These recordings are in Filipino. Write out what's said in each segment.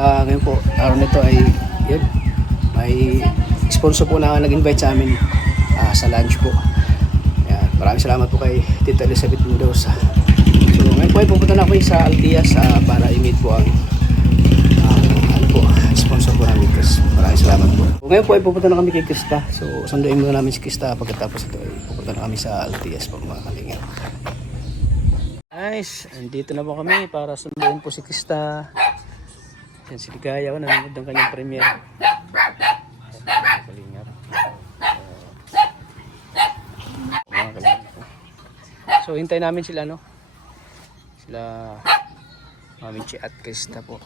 Ngayon po, araw nito ay yun, may sponsor po na nag-invite sa amin sa lunch po. Ayan, maraming salamat po kay Tita Elizabeth Mendoza. So ngayon po ay pupunta na ako sa Altias para i-meet po ang sponsor po namin, Chris. Maraming salamat po. So, ngayon po ay pupunta na kami kay Krista. So sunduin muna namin si Krista, pagkatapos ito ay pupunta na kami sa Altias po mga kalingap. Guys, andito na po kami para sunduin po si Krista. Yan si Ligaya, nanonood ng kanyang premiere. Mga kalingap. So hintay namin sila, no? Sila Mami Chi at Krista po.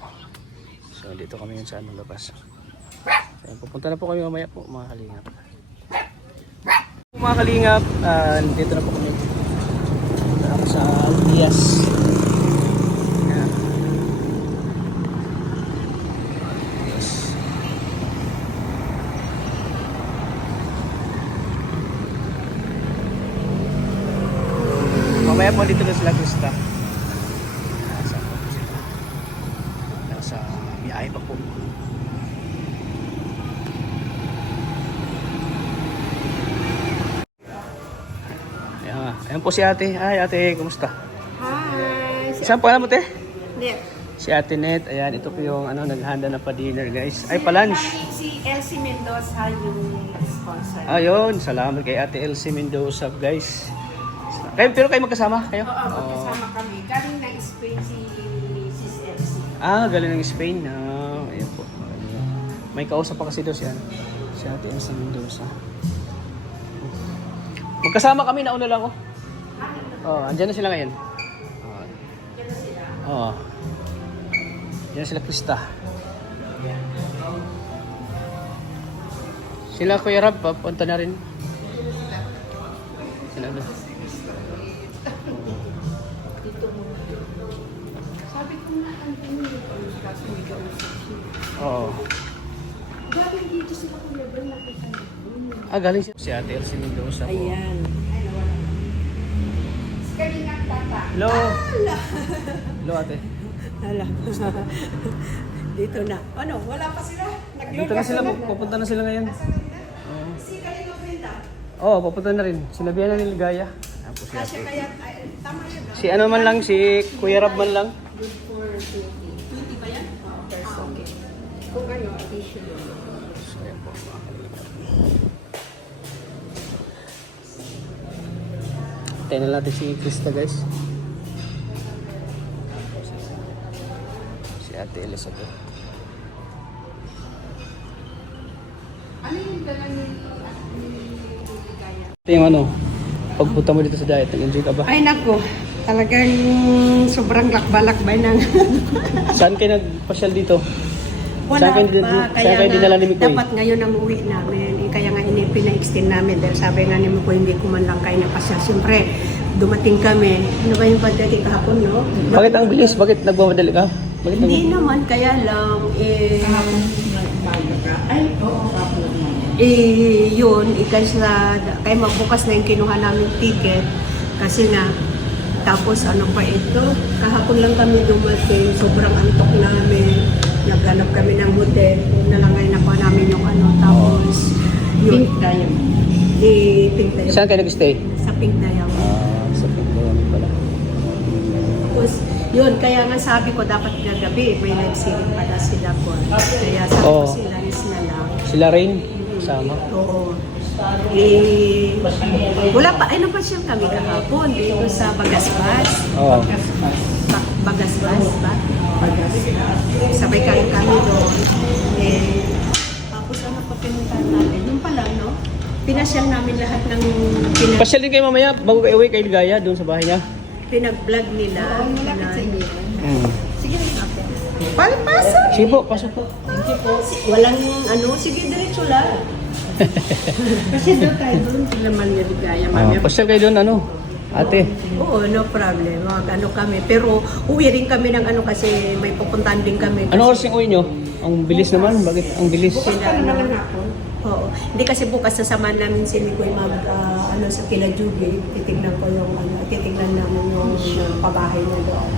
So dito kami yun sa anong labas. So pupunta na po kami mamaya po mga kalingap. Mga kalingap, dito na po kami. Punta ako sa Altias. Mamaya po dito na sila Krista. Nasa biyahe pa po. Ayan po si ate. Ay ate, kumusta? Hi! Saan po alam mo te? Net. Si ate Net. Ayan, ito po yung naghahanda na pa dinner guys. Ay pa lunch. Si Elsie Mendoza yung sponsor. Ayun, salamat kay ate Elsie Mendoza guys. Pero kayo magkasama? Kayo? Oo, magkasama kami. Galing ng Spain si Sis Elsie. Galing ng Spain. Ayan po. May kausap pa kasi doon siya. Si ate Elsie Mendoza. Magkasama kami, nauna lang ako. Andyan na sila ngayon. Diyan na sila? Oo. Yan sila Krista. Sila Kuya Rab, papunta na rin. Sila na. Dito mo. Sabi ko na ang tingin ko kasi may kausap siya. Oo. Galing dito sila kung level na kita. Galing siya. Si ate Elsie Mendoza po. Ayan. Kalingang tata. Hello. Hello ate. Hala. Dito na. Ano? Wala pa sila? Dito na sila, pupunta na sila ngayon. Si Kalingang Brenda. Oo, pupunta na rin. Sinabihan na ni Ligaya. Si Kasi ate. kaya, tama yun. Si ano man lang, si Kuya Rab man lang. Good for 20. 20 ba yan? Okay. Kung ano, additional. Ayan po. Tayo na natin si Krista guys. Si ate Elizabeth. Ano yung dala ni Ligaya? Ito yung ano, pagpunta mo dito sa diet, nag-enjoy ka ba? Ay nako, talagang sobrang lakba-lakbay ng Saan kayo nagpasyal dito? wala Saan kayo, pa, saan kayo dinala ni Mikoy? dapat ngayon ang uwi namin. Kaya nga pina-extend namin dahil sabi nga ni Mikoy hindi ko man lang kayo napasya. Siyempre, dumating kami. Ano ba yung pagdating kahapon, no? Bakit ang bilis? Bakit nagmamadali ka? Bakit Hindi naman, kaya lang, yun, kaya magbukas na yung kinuha namin ticket. Kasi nga, tapos ano pa ito, kahapon lang kami dumating, sobrang antok namin. Naghanap kami ng hotel, nalangay na pa namin yung ano, tapos yun. Pink Diamond. Pink Diamond. Saan kayo nag-stay? Sa Pink Diamond. Sa Pink Diamond pala. Tapos, yun, kaya nga sabi ko dapat gagabi, may live series pala sila po. Kaya sabi ko sila is na lang. Sila rin? Sama? Oo. Wala pa, ano pa siyang kami kahapon dito sa Bagasbas. Oo. Bagasbas ba? Bagasbas. Sabay kami doon. Tapos ano pa pinuntahan natin? Yung pala, no? Pinasyal namin lahat ng Pasyal din kayo mamaya bago kayo uwi kay Ligaya doon sa bahay niya. pinag-vlog nila. Sige, pasok! Sige po, pasok po. Walang ano, sige diretso lang. Kasi doon tayo doon, sila Malia Ligaya. Pasyal kayo doon, ano? Ate. Oo, no problem. Ano kami. Pero uwi rin kami ng ano kasi may pupuntahan din kami. Ano oras yung uwi nyo? Ang bilis naman. Bakit ang bilis? Bukas pa naman ako. Oo. Hindi kasi bukas sasamahan namin si Mikoy ano, sa Kila Jugi. Titignan ko yung ano, titignan namin yung pabahay na doon.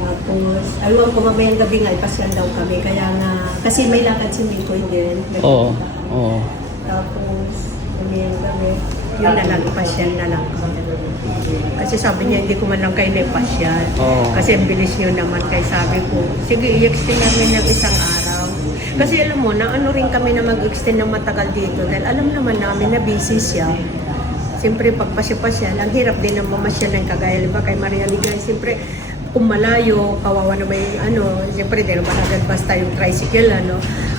Tapos, ayun ko mamayang gabi nga, ipasyan daw kami. Kaya nga, kasi may lakad si Mikoy din. Oo. Oo. Tapos, mamayang gabi, yun na lang, ipasyan na lang kami. Kasi sabi niya, hindi ko man lang kayo naipasyan. Oo. Kasi ang bilis nyo naman. Kaya sabi ko, sige, i-extend namin ng isang araw. Kasi alam mo, na ano rin kami na mag-extend ng matagal dito. Dahil alam naman namin na busy siya. Siyempre, pag pasya-pasya, ang hirap din ng mamasya ng kagaya. Diba, kay Maria Ligay, siyempre, kung malayo, kawawa na may siyempre, di naman agad basta yung tricycle,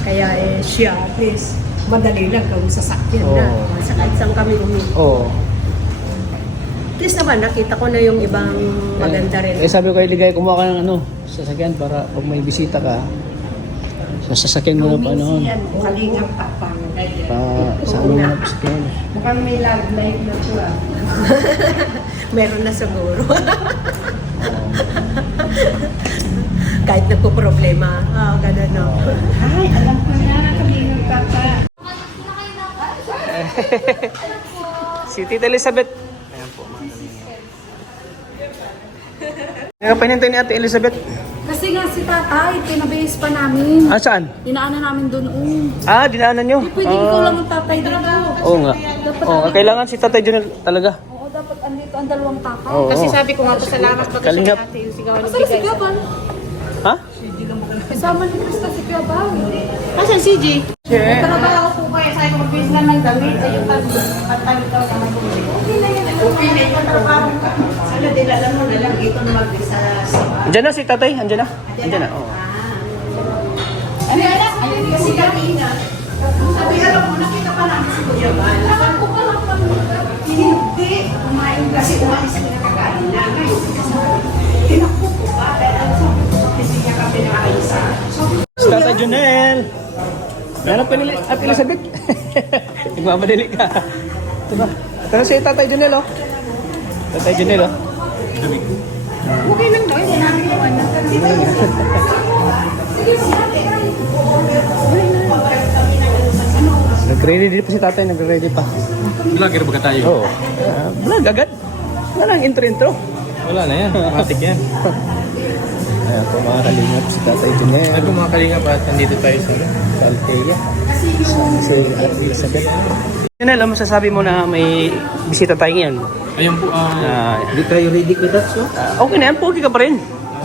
Kaya siya, at least, madali lang kung sasakyan na. Oo. Kahit saan kami Oo. At least naman, nakita ko na yung ibang maganda rin. Sabi ko kay Ligay, kumuha ka ng sasakyan para pag may bisita ka, sa sasakyan mo na pa noon. Kalingap takpang. Sa amin na sasakyan. Mukhang may love life na to Meron na siguro. Kahit nagpo-problema. Ganun no. Ay, alam ko na, kalingap papa. Si Tita Elizabeth. Ayan po, mga kalingap. Ano pa hinintay ni Ate Elizabeth? Kasi nga si tatay, pinabase pa namin. Saan? Dinaanan namin doon. Dinaanan nyo? Pwede ikaw lang ang tatay dito. Oo nga. Kailangan si Tatay Junel talaga. Oo, dapat andito ang dalawang tatay. Oo. Kasi sabi ko nga po salamat pag Kalingap. natin yung sigaw ng Kasama si bigay. Kuya Bal. Ha? Kasama ni Krista si Kuya Bal. Asan si G? Trabaho ko kaya sa'yo mag-business na ng damit. Ayun, pantay daw naman ko. Okay na yan. Okay na yung trabaho. Ano din alam mo na lang dito na mag-isa sa... Andiyan na si Tatay? Andiyan na? Andiyan na, oo. Ano yan? Kasi kanina, sabi alam mo, nakita pa namin si Kuya Bal. Ako pa lang pa. Hindi, kumain kasi umalis na nakakain na. Ngayon, tinakbo ko pa. Dahil alam mo, hindi niya kami nakaisa. Si Tatay Junel! Hanap ka nila at Elizabeth. Nagmamadali ka. Diba? Pero si Tatay Junel, oh. Tatay Junel, oh. Okay lang daw, hindi namin yung ano. Nag-ready din pa si Tatay, nag-ready pa. Vlogger ba ka tayo? Oo. Vlog agad. Wala lang intro-intro. Wala na yan. Matik yan. Ayan po mga kalingap si Tatay Junel. Ay po mga kalingap at nandito tayo sa Altea. Si Ate Elizabeth. Junel, ano masasabi mo na may bisita tayo ngayon? Ayun po, Hindi tayo ready with that, so? Okay na yan, pogi ka pa rin.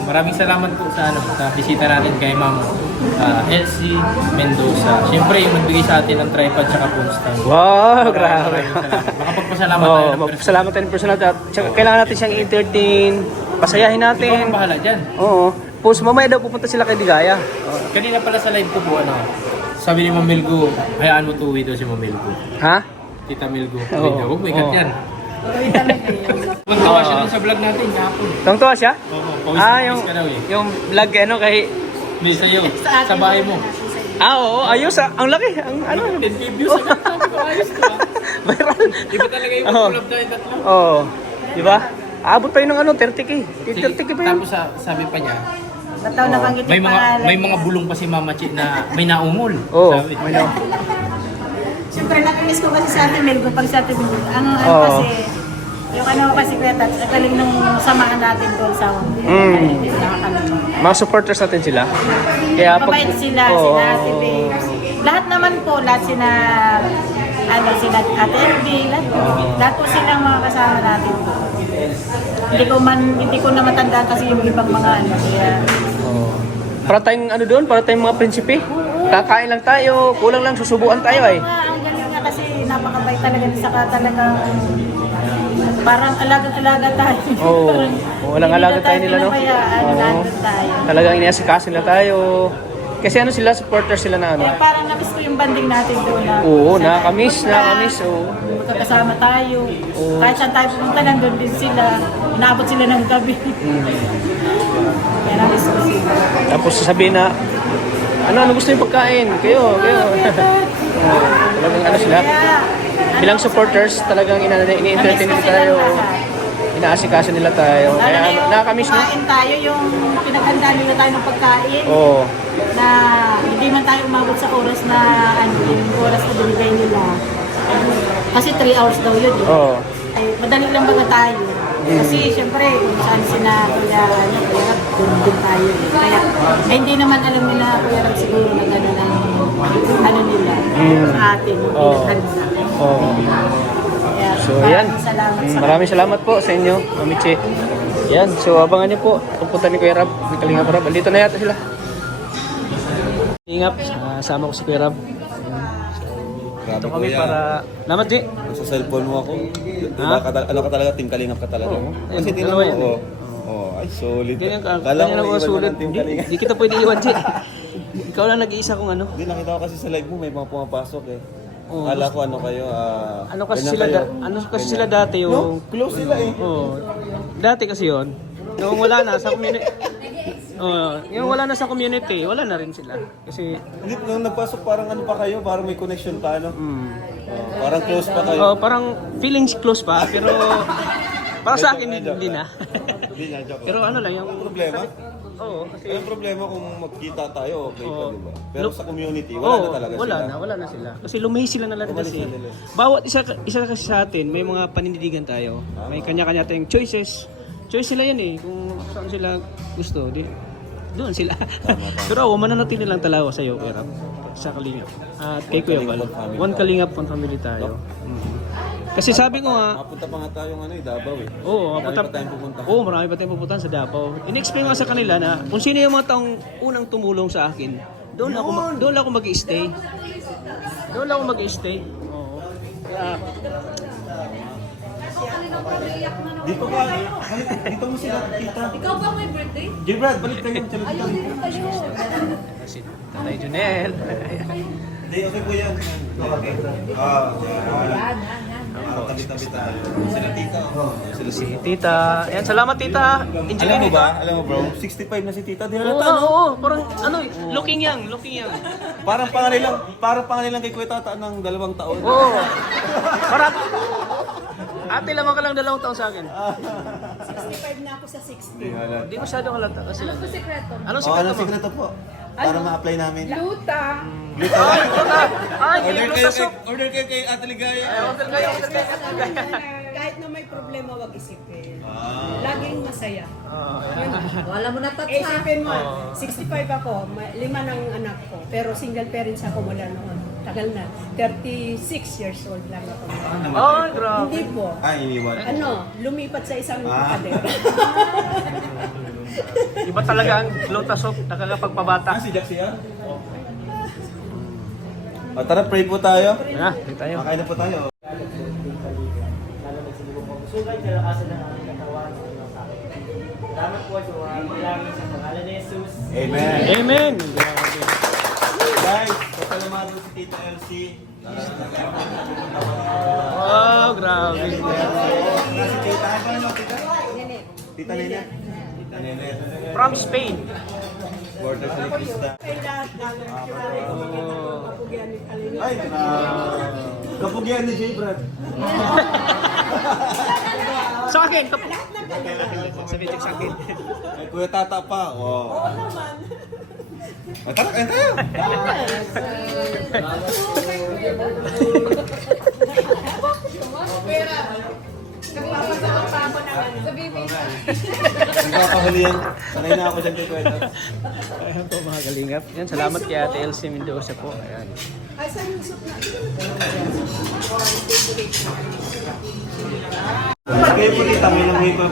maraming salamat po sa bisita natin kay Ma'am Elsie Mendoza. Siyempre, yung nagbigay sa atin ng tripod at phone stand. Wow, grabe. Maraming salamat. Makapagpasalamat tayo. Oo, magpasalamat tayo ng personal. At tsaka kailangan natin siyang entertain, pasayahin Ikaw natin. ang bahala dyan. Oo. Tapos mamaya daw pupunta sila kay Digaya. Kanina pala sa live ko po, sabi ni Ma'am Milgo, hayaan mo to uwi daw si Ma'am Milgo. Ha? Tita Milgo, Oo. uwi daw. Huwag mo ikat Oo. yan. Magtawa siya dun sa vlog natin kahapon. Tungtuwa siya? Oo, Yung, ka daw eh. yung vlog kay... May sa'yo, sa bahay mo. Oo, ayos ah. Ang laki. Ang ano. 10K views agad. Sabi ko, ayos ka. Viral. Di ba talaga yung Oo. collab tayo tatlo? Oo. Di ba? Abot pa yun ng 30K. 30K pa yun. Tapos sabi pa niya, Bataw na banggit may mga bulong pa si Mama Chi na may naumol. Oo. Sabi. May na. Siyempre, nakamiss ko kasi sa Ate Milgo, pag sa Ate Milgo. Ang Oo. kasi, yung kasi Kuya Tats, ang galing nung samahan natin doon sa nakakalama. Mga supporters natin sila. Kaya Mabait sila, Oo. sila Ate Babes. Lahat naman po, lahat sila, sila Ate LB, lahat po silang mga kasama natin. Hindi ko na matandaan kasi yung ibang mga kaya Oo. Para tayong doon, para tayong mga prinsipe. Kakain lang tayo, kulang lang, susubuan tayo eh. ang galing nga kasi napakabait talaga saka talagang parang alaga-alaga tayo. Oo. Walang Hindi alaga tayo nila, no? pinabayaan, Oo. nandun tayo. Talagang iniasikaso nila tayo. Kasi sila, supporters sila na Kaya parang namiss ko yung banding natin doon. Oo, nakakamiss. Oo. Magkakasama tayo. Oo. Kahit saan tayo pumunta, nandun din sila. Inaabot sila ng gabi. Kaya namiss ko sila. Tapos sasabihin na, ano gusto yung pagkain? Kayo. Oo. Talagang sila. Kaya, Bilang supporters, talagang ini-entertain nila tayo. Inaasikaso nila tayo. Kaya nakakamiss no? Kumain tayo yung pinaghanda nila tayo ng pagkain. Oo. Na hindi man tayo umabot sa oras na yung oras na binigay nila. Kasi 3 hours daw yun. Oo. Ay, madali lang baga tayo. Kasi siyempre, kung saan sila kuya, kuya, doon tayo. Kaya, hindi naman alam nila kuya siguro na gano'n ang nila sa atin, Oo. handa. Oo. Kaya, So, yan. salamat sa Maraming salamat po sa inyo, Mamiche. Yan, so abangan niyo po. Pupunta ni Kuya Rab, ni Kalingap Rab. Andito na yata sila. Kalingap, sama ko si Kuya Rab. Grabe Ito kami kuya. para... Lamat, G. Sa cellphone mo ako. Ha? Ano ka talaga, team Kalingap ka talaga. Oo. Kasi Ayun, tingnan dalawa mo, yan eh. ay solid. Ganyan ka, Kala ko ganyan ako naiwan mo sulit. ng team Hindi, Kalingap. hindi kita pwede iwan, G. Ikaw lang nag-iisa kong ano. Hindi, nakita ko kasi sa live mo, may mga pumapasok eh. Oo. Kala ko ano kayo, Ano kasi ganyan sila, kayo. ano kasi Ganyan. sila dati No, yung... close sila eh. Oo. Dati kasi yon. Nung wala na sa community. Yung wala na sa community, wala na rin sila. Kasi Hindi, nung nagpasok parang ano pa kayo, parang may connection pa ano. Parang close pa kayo. parang feelings close pa, pero para sa akin hindi na. Hindi na, joke. Pero ano lang yung Ang problema? Oo, kasi Ang problema kung magkita tayo, okay pa, Oo. di ba? Pero sa community, wala na talaga sila. wala na sila. Kasi lumihi sila na lang Umalis kasi. na nila. Bawat isa kasi sa atin, may mga panindigan tayo. May kanya-kanya tayong choices. Choice nila yan eh, kung saan sila gusto, doon sila. Pero ako, mananatili lang talaga sa iyo, Kuya Rab, sa Kalingap. At kay Kuya Val, Kalingap family. one Kalingap, one family tayo. Kasi sabi ko nga, Mapunta pa nga tayong ano, Davao eh. oo, Marami pa tayong pupuntahan. Oo, marami pa tayong pupuntahan sa Davao. In-explain ko nga sa kanila na kung sino yung mga taong unang tumulong sa akin, doon lang ako mag-i-stay. Doon lang ako mag-i-stay. Oo. Kaya, Dito ka, dito mo sila, tita. Ikaw ba may birthday? J. Brad, balik kayo. Chalot ka. si Tatay Junel. Hindi, okay po yan. Yan. Tabi-tabi tayo. Sila tita. Sila Si Tita. Ayan, salamat Tita. Alam mo ba? Alam mo bro, 65 na si tita. Di Oo, halata, no? oo, parang ano, looking young. Parang panganilang kay Kuya Tata ng 2 taon. Oo. Parang, ate lamang ka lang 2 taon sa akin. 65 na ako sa 60. Hindi masyado halata kasi. Ano ba sekreto? Anong Oh, sikreto ano mo? sikreto po? Para ma-apply namin. Luta. Ay, wala. Ay, Order hindi kayo sa soup. order kayo kay Ate Ligaya. Order kayo. Kahit na may problema, wag isipin. Ah. Laging masaya. Yun. Wala mo na Eh, isipin mo, 65 ako, 5 ng anak ko, pero single parents ako mula noon. Tagal na. 36 years old lang ako. Ay, grabe. Hindi po. Iniwan. Ano, lumipat sa isang pader. Iba talaga ang lotus soup, nakakapagpabata. Si Jack siya? Tara, pray po tayo. Ayan, dito tayo. Makain na po tayo. Salamat po sa mga kailangan sa pangalan ni Jesus. Amen. Amen. Guys, pasalamatan si Tita Elsie. Oh, grabe. Si Tita, ano pa Tita? Tita Nene. Tita Nene. From Spain. Border sa Liquista. Kay lahat na kapugyan ni Kalina. Ay, kapugyan ni J. Brad. Sa akin. Sabi sa akin. Ay, Kuya Tata pa. Oo naman. Tara, kain tayo. Nakakahuli yan. Sanay na ako dyan kay Kuya Tata. Ayan po mga kalingap. Yan, salamat kay Ate Elsie Mendoza po. Ayan. Ay, saan yung soup na? Kayo po Tita, may namuhi pa.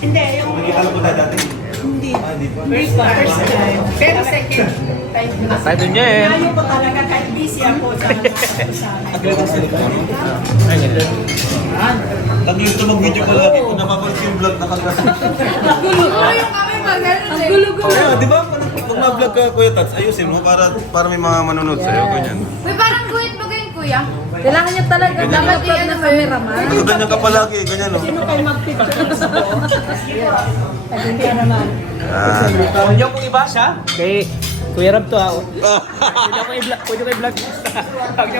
Hindi, yung Nakikita na po tayo dati. hindi. Hindi po. First time. Pero second time ko na. Tayo dun yan. Ngayon ko talaga kahit busy ako sa Ayan. Lagi ito mag-video ko lagi kung napapanood yung vlog na kagras. Ang gulo-gulo. Kaya, di ba? Pag na-vlog ka, Kuya Tats, ayusin mo para may mga manonood sa'yo, ganyan. Uy, parang guhit mo ganyan, kuya. Kailangan niya talaga. Dapat i-ano ng cameraman. Ito, ganyan ka palagi, ganyan, no? Sino kayo mag-picture sa buo? Pagkita naman. Huwag niyo kong ibasa. Kay Kuya Rab to ha. Pwede ko i-vlog.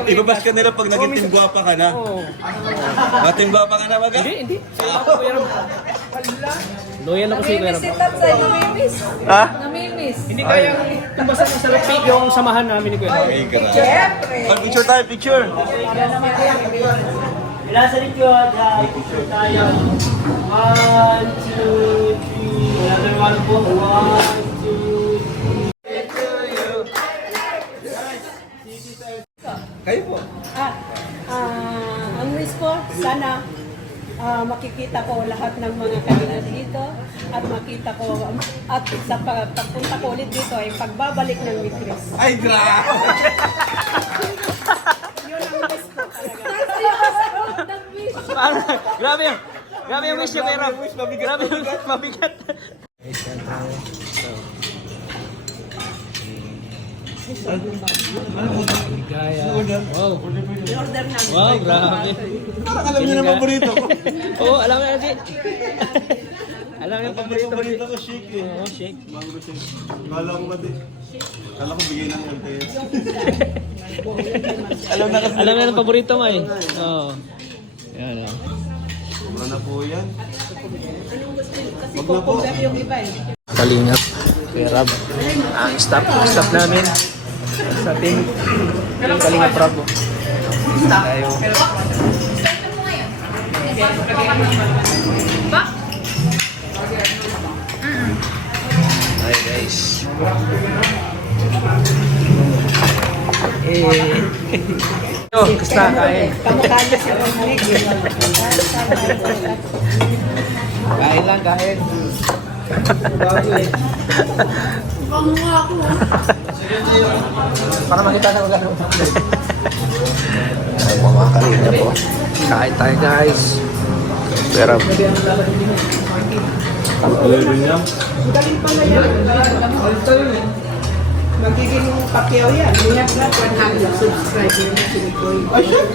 Ibabas ka nila pag naging team guwapa ka na. Oo. Team guwapa ka na, baga? Hindi. Salamat Kuya Rab. Loyal ako sa Kuya Rab. Tatsay, namimiss. Ha? Namimiss. Hindi kaya tumbasa ng salapig yung samahan namin ni Kuya Rab. Ay, grabe. Picture tayo, picture. Ilan sa likod, picture tayo. 1, 2, 3. Another one po. 1, 2, 3. Kayo po. Ang wish ko, sana makikita ko lahat ng mga kanila dito at makita ko at sa pagpunta ko ulit dito ay pagbabalik ng ni Chris. Ay, grabe! Yun ang wish ko talaga. Grabe yung wish niya, pero grabe yung wish, mabigat. Wow. Order na. Wow, grabe. Parang alam niyo na paborito ko. Oo, alam mo na si. Alam mo yung paborito mo. Paborito ko, shake eh. Oo, shake. Mango shake. Kala ko ba di? Kala ko bigay ng LTS. Alam na kasi. Alam na yung paborito mo eh. Oo. Yan, yan. Sobra na po yan. Kasi popular yung iba eh. Kalingap. Kay Rab. Ang staff namin. Sa team. Yung Kalingap Rab. Tayo. Hi guys. Kasta kain. Kamukha niya si Romnick. Kain lang, kain. Para makita na ulit. Ay, mga kalina po. Kain tayo guys. Pero, Galing pala yan. Magiging Pacquiao yan. We have got 100 subscribers na si Nicole. Ay, shit!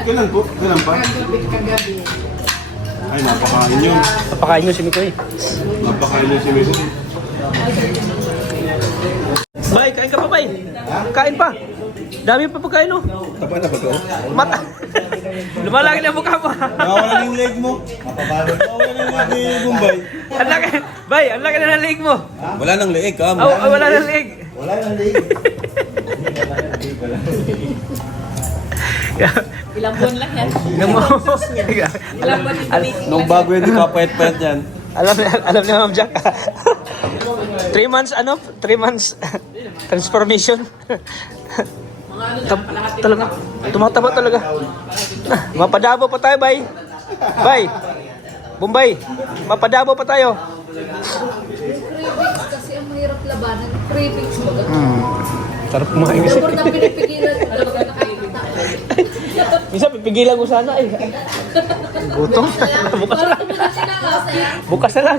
Kailan po? Kailan pa? Kagabi, kagabi. Ay, napakain yun. napakain nyo si Mikoy. Napakain yun si Miko. Bay, kain ka pa, Bay. Kain pa. Dami pa pagkain, no? Tapa na ba ito? Mata. Lumalaki na mukha mo. Nawala yung leg mo. Mapapalo. Nawala yung leg ni Bombay. Ang laki. Bay, ang laki na ng leg mo. Wala nang leeg ka. Oh, wala na leg. Wala nang leeg. Ilang buwan lang yan. Tingnan mo. Ilang buwan yung tumitingin. Nung bago yun, di ka payat-payat yan. Alam ni Ma'am Jack. 3 months, 3 months transformation. Talaga, tumataba talaga. Mapadabo pa tayo, Bay. Bay. Bombay. Mapadabo pa tayo. Cravings kasi ang mahirap labanan. Cravings mo. Sarap kumain kasi. Sobrang pinipigilan. Talaga nakakita. Minsan pipigilan ko sana eh. Gutom. Bukas na lang. Bukas na lang.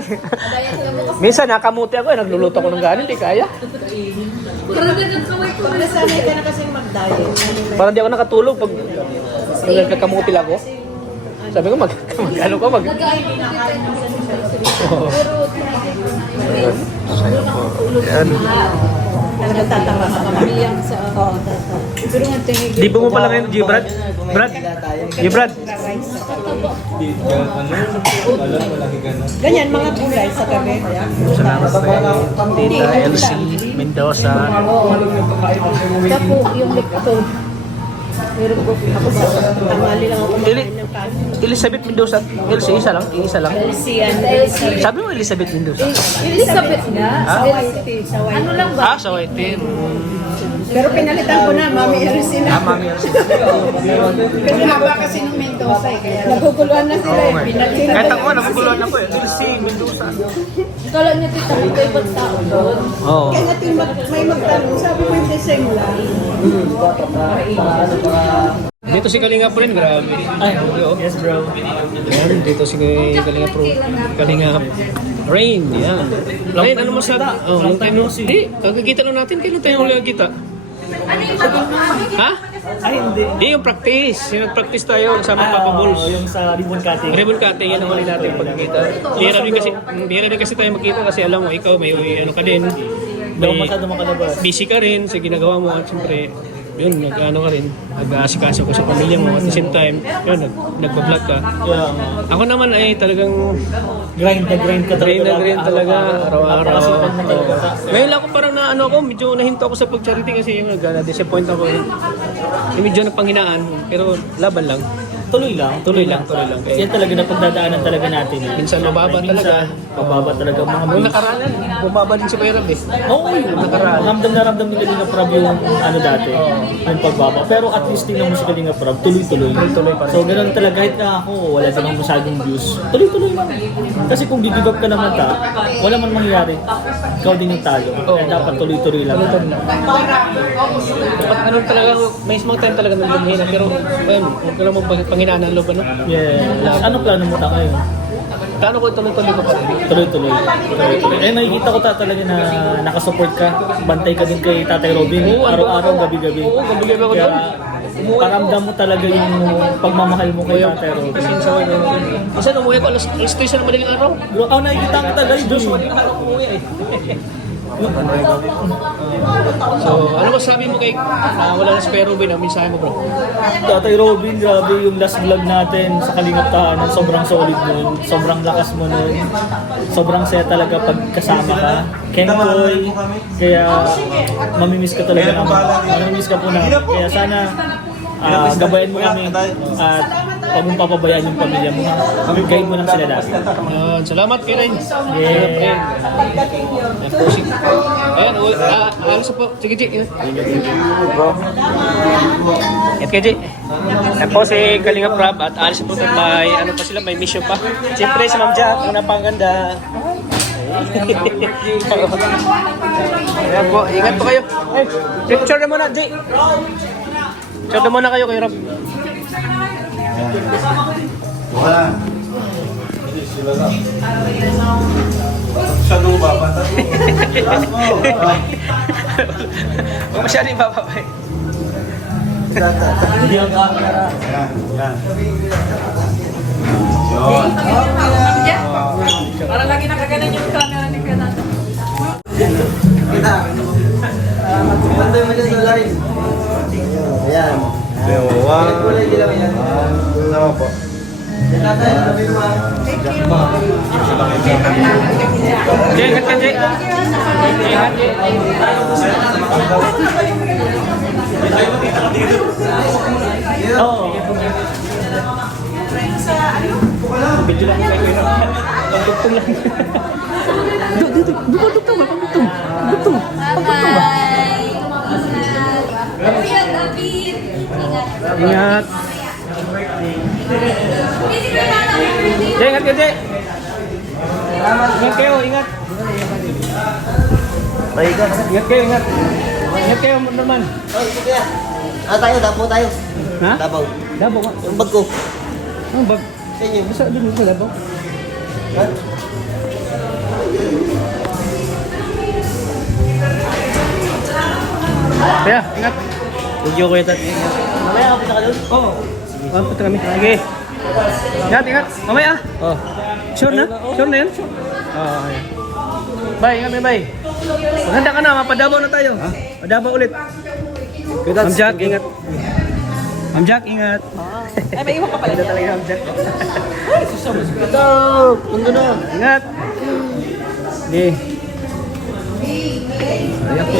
Minsan nakamuti ako eh. Nagluluto ko ng ganin. Di kaya. Grabe ng kamay ko. Nasanay ka na kasi mag-diet. Parang di ako nakatulog pag nagkakamuti lang ako. Sabi ko mag-ano ka mag. Nag-aayos na tayo ng pero Yan. Nagtatama ka kami. biyang sa pero nga tingin Di mo pala ngayon, Gibrad? Brad? Gibrad? Ganyan, mga gulay sa gabi. Salamat kay Tita Elsie Mendoza. tapo yung lipto. Pero ako ba Tamali lang ako Ili kumain ng kanin. Elizabeth Mendoza. Elsie, isa lang? Isa lang? Sabi mo Elizabeth Mendoza? Elizabeth nga. Ha? Ano lang ba? Ah, sa White. Pero pinalitan ko na, Mami Elsie na. Mami Elsie. Kasi haba kasi ng Mendoza eh. Kaya naguguluhan na sila eh. Pinalitan Kahit ko ako, naguguluhan ako eh. Elsie Mendoza. Kala niya tita ko kayo ba't tao doon? Oo. Kaya natin may magtanong, sabi ko yung design lang. Dito si Kalinga Pro rin, grabe. Ay, yes bro. Yan, dito si Kalinga Pro. Kalinga Rain, yan. Rain, ano masabi? Oh, long time no see. Hindi, kagagita lang natin. Kailan tayo ulit kita? Ha? Ay, hindi. Hindi, yung practice. Yung nag-practice tayo kasama Papa Balls. Yung sa ribbon cutting. Ribbon cutting, yan ang huli natin pagkikita. Bihira din kasi tayo magkita kasi alam mo, ikaw may ano ka din. Daw masyado makalabas. Busy ka rin sa ginagawa mo at siyempre, yun, nag-ano ka rin, nag-aasikaso ka sa pamilya mo at the same time, yun, nagpa-vlog ka. Yeah. Ako naman ay talagang Grind na grind ka grind na grind talaga, araw-araw. Napakasipag mo talaga. Ngayon lang ako parang ano ako, medyo nahinto ako sa pag-charity kasi yung na-disappoint ako. Yung medyo napanghinaan, pero laban lang. tuloy lang. Tuloy lang, tuloy lang. Yan talaga na pagdadaanan talaga natin. Minsan mababa talaga. Mababa talaga mga Nung views. nakaraanan, bumaba din si Kuya Rab eh. Oo, ramdam na ramdam ni Kalinga Prab yung ano dati, yung pagbaba. Pero at least tingnan mo si Kalinga Prab, tuloy-tuloy. Tuloy pa rin. So ganoon talaga, kahit na ako, wala namang masyadong views, tuloy-tuloy lang. Kasi kung give up ka naman wala man mangyayari. Ikaw din yung talo. Kaya dapat tuloy-tuloy lang. Dapat ano talaga, may small time talaga ng lumihina. Pero, ayun, huwag ka lang magpanghinaan ng loob, ano? Yeah. Ano plano mo ta ngayon? Plano ko tuloy-tuloy ko pa rin. Tuloy-tuloy. Eh, nakikita ko talaga na nakasupport ka. Bantay ka din kay Tatay Robin. Araw-araw, gabi-gabi. Oo, gabi-gabi ako Kaya, doon. paramdam mo talaga yung pagmamahal mo kay Tatay Robin. Kasi sa ano, kasi umuwi ko alas 3 ng madaling araw. Bro, nakikita kita guys. Madaling araw umuwi eh. So, ano masabi mo kay wala na si Kuya Ruben, ang mensahe mo bro? Tatay Robin, grabe yung last vlog natin sa Kalingap Tahanan. Sobrang solid nun. Sobrang lakas mo nun. Sobrang saya talaga pag kasama ka. Kenkoy. Kaya mamimiss ka talaga namin. Mamimiss ka po namin. Kaya sana gabayan mo kami at huwag mong papabayaan yung pamilya mo. Guide mo lang sila lagi. Salamat kay Ren. Yeah. Ayan, alas po. Sige, G. Yan kay G. Yan po si Kalinga Prab at alis po. May ano pa sila, may mission pa. Siyempre si Ma'am Jack, ang napakaganda. Ayan po, ingat po kayo. Picture na muna, G. Picture na muna kayo kay Rob. Wala. Siya nung baba. Taas mo. Huwag masyadong bababay. Yan, yan. Yun. Para lagi nakaganan yung camera ni Kanan. Ayan. Sama po. Jay, ingat ka, Jay. Ingat. Oo. Video lang kayo. Pagtugtong lang. Pagtugtong ba? Ingat. Jay, ingat ka, Jay. Ingat kayo, ingat. Ingat kayo, ingat. Ingat kayo naman. Tayo, Davao tayo. Ha? Davao. Dabog ka. Yung bag ko. Ang bag. Sa inyo. Basta doon sa Dabog. Ha? Kaya, ingat. Video ko ito. Mamaya kapit ka doon. Oo. Punta kami. Sige. Ingat, ingat. Mamaya. Oh. Sure na? Sure na yun? Oo, ayan. Bye, ingat may bye. Maganda ka na, mapadabaw na tayo. Padabaw ulit. Ma'am Jack, ingat. Ma'am Jack, ingat. Ay, may iwan ka pala. Ganda talaga, Ma'am Jack. Ito! Mundo na. Ingat. Sige. Ayan po.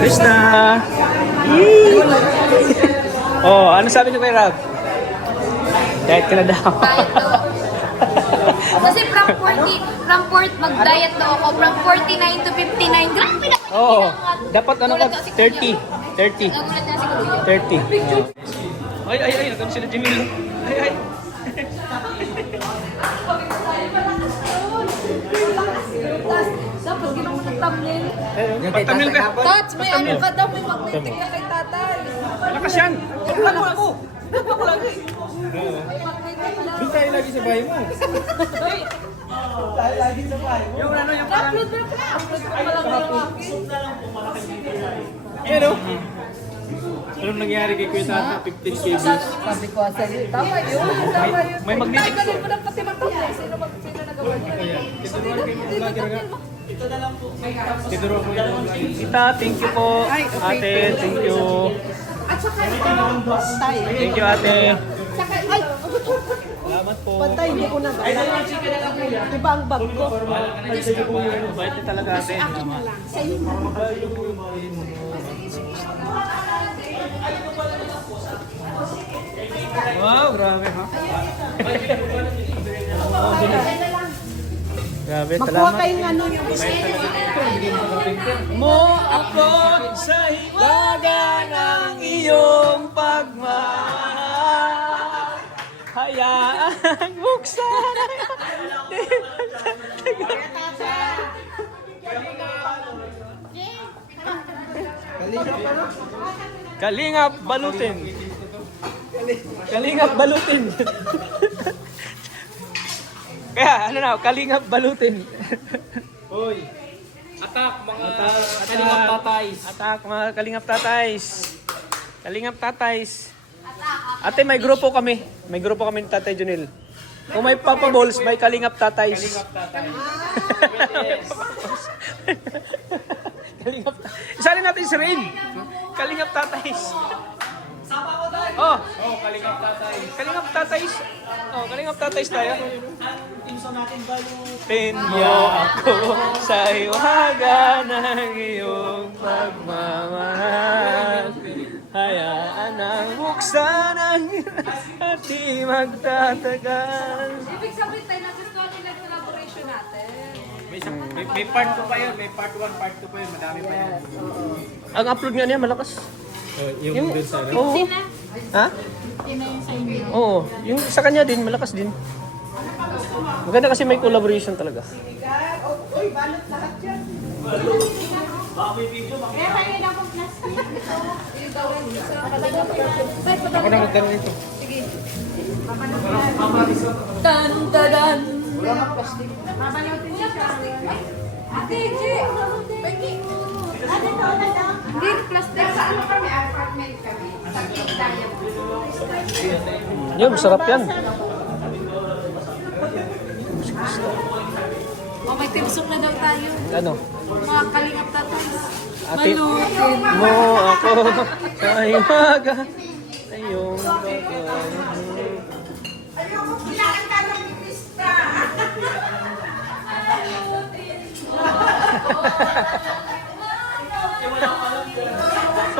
Krista. Oh, ano sabi niyo kay Rob? Diet ka na daw. Kasi from 40, mag-diet daw ako, from 49 to 59, grabe na. Oo, dapat ano ka, 30. 30. Nagulat na si Kuya. 30. Ay, nagano sila Jimmy. Ay. Tapos ginawa mo ng thumbnail. Pagtamil ka. Tots, may ano ka daw, may magnetic ka kay tatay. Malakas yan. Ano ako? Ako lang eh. Doon tayo lagi sa bahay mo. Yung ano, yung parang... Upload mo yung upload ko pa lang yung akin. Yan o. Anong nangyari kay Kuya Tata? 15K views. Sabi ko sa iyo, tama yun. Tama yun. May magnetic Tanggalin mo lang pati mag-thumbnail. Sino nagawa niya? Tita, thank you po. Ate, thank you. At saka ito, tayo. Thank you, ate. Saka, ay, Salamat po. Pantay, hindi ko na gala. Iba ang bag ko. Sige po yun. Bait niyo talaga ate. Sa'yo na. Wow, grabe ha. Grabe, Makuha salamat. kayong ano yung Mo ako sa hiwaga ng iyong pagmamahal. Hayaan buksan Kalingap balutin. Kalingap balutin. Kaya ano na, kalingap balutin. Hoy. Attack mga kalingap tatays. Attack mga kalingap tatays. Kalingap tatays. Ate, may grupo kami. May grupo kami ni Tatay Junil. Kung may Papa Balls, may kalingap tatays. Kalingap tatays. Isali natin si Rain. Kalingap tatays. Oh, kalingap tatays. Kalingap tatays. Oh, kalingap tatays tayo. Tin mo ako sa iwaga ng iyong pagmamahal. Hayaan ang buksan ang at di magtatagal. Ibig sabihin tayo nagustuhan nila yung collaboration natin. May part 2 pa yun. May part 1, part 2 pa yun. Madami pa yun. Ang upload nga niya malakas. Yung dun sa Sina? Ha? Sina yung sa inyo? Oo. Yung sa kanya din, malakas din. Maganda kasi may collaboration talaga. Kaya tayo na akong plastic. Ako na magdala nito. Dan. Babalutin siya siya. Ate, Che. Pagi. Hindi, plastic. Sa ano kami? Apartment kami. Sa Dayan. Yun, masarap yan. O may tibsok na daw tayo. Ano? Mga kalingap tatay. Ate, Malutin. mo ako sa iwaga sa iyong pagmamahal.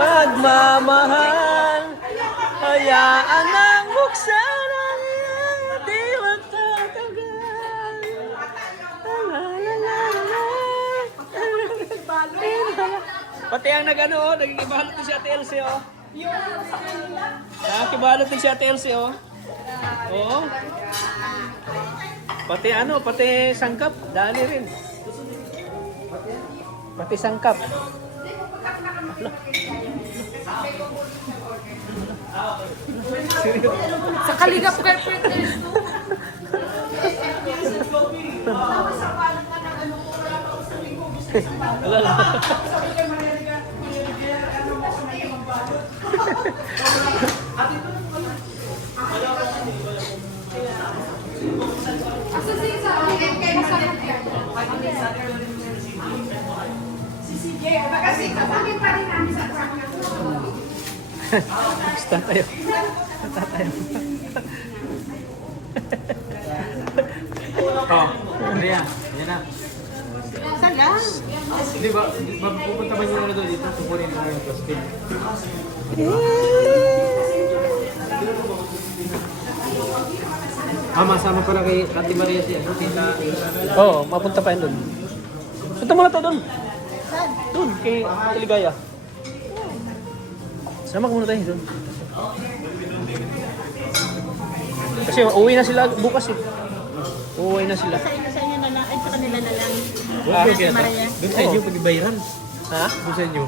Pagmamahal, hayaan ang buksan ang iyong di magtatagal. Pati ang nag-ano, nagkikibalot din si Ate Elsie, oh. Nagkikibalot din si Ate Elsie, oh. Oo. Pati ano, pati sangkap, dali rin. Pati sangkap. Sa Kalingap Carpenters. Basta tayo. Basta tayo. Oh, Andrea, yan na. Saga. Hindi ba, pupunta ba nyo na doon dito? Kukunin mo yung plastic. Masama pala kay Ate Maria siya. Oo, mapunta pa yun doon. Punta mo na to doon. Doon, kay Ligaya. Sama ko muna tayo doon. Kasi uuwi na sila bukas eh. Uuwi na sila. Sa inyo na lang. Ay, sa kanila na lang. Okay, Maria. doon sa inyo pag-ibayaran. Ha? Doon sa inyo.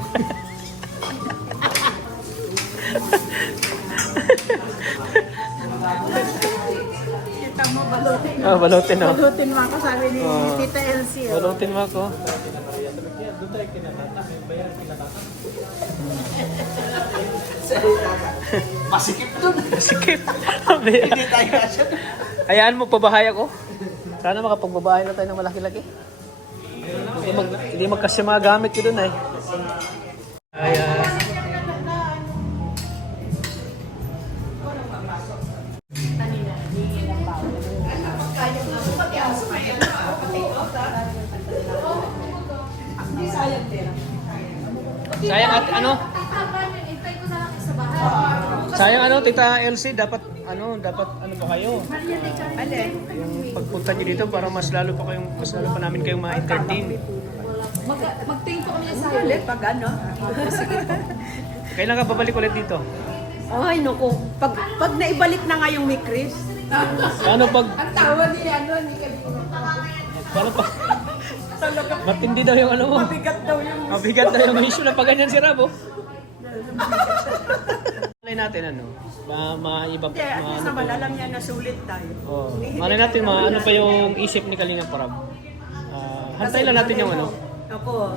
Kita mo, balutin. Balutin ako. Balutin mo ako, sabi ni Tita Elsie. oh. Balutin mo ako. Masikip dun. Sikip. Hindi tayo kasya. Hayaan mo, pabahay ako. Sana makapagbabahay na tayo ng malaki-laki. Hindi magkasya mga gamit ko dun eh. Sayang at ano? Invite ko na lang sa bahay. Sayang ano, Tita Elsie, dapat ano pa kayo? Alin? Yung pagpunta niyo dito para mas lalo pa namin kayong ma-entertain. Mag-train po kami sa Ulit pag ano? Kailan ka babalik ulit dito? Ay, naku. Pag naibalik na nga yung may Chris. Paano pag... Ang tawag ni ano, ni Paano pag... Matindi daw yung ano mo. Mabigat daw yung... Mabigat daw yung issue na pag ganyan si Rabo. Malay natin ano, maiba Hindi, at least naman, alam niya na sulit tayo. Oh, malay natin ano pa yung isip ni Kalinga Prab. Hantay lang natin yung ano. Ako,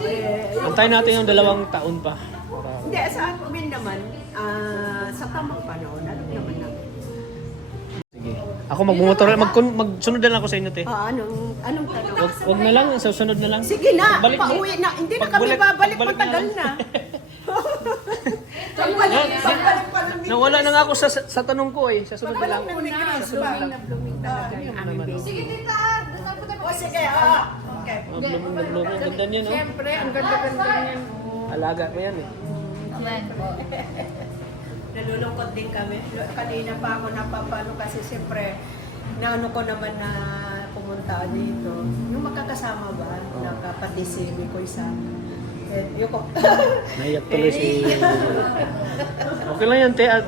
Hantay natin yung 2 taon pa. Para... hindi, sa amin naman, sa tamang panahon, alam naman namin. Sige. Ako magmumotor, magsunod na lang ako sa inyo, te. Anong tanong? Wag na lang, sa sunod na lang. Sige na, Pagbalik mo. pauwi na. Hindi na kami babalik, matagal na. Pagbalik pa lang. Nawala na nga ako sa tanong ko eh. Sa sunod na lang. Blooming talaga yung aming baby. Sige, tita. Doon po tayo. O sige, okay. Blooming na blooming. Ganda niya, no? Siyempre, ang ganda-ganda niyan. Alaga ko yan eh. Nalulungkot din kami. Kanina pa ako napapano kasi siyempre naano ko naman na pumunta dito. Yung magkakasama ba? Nakapatisimi ko isa. Yung ko. Naiyak tuloy si... Okay lang yan, te. At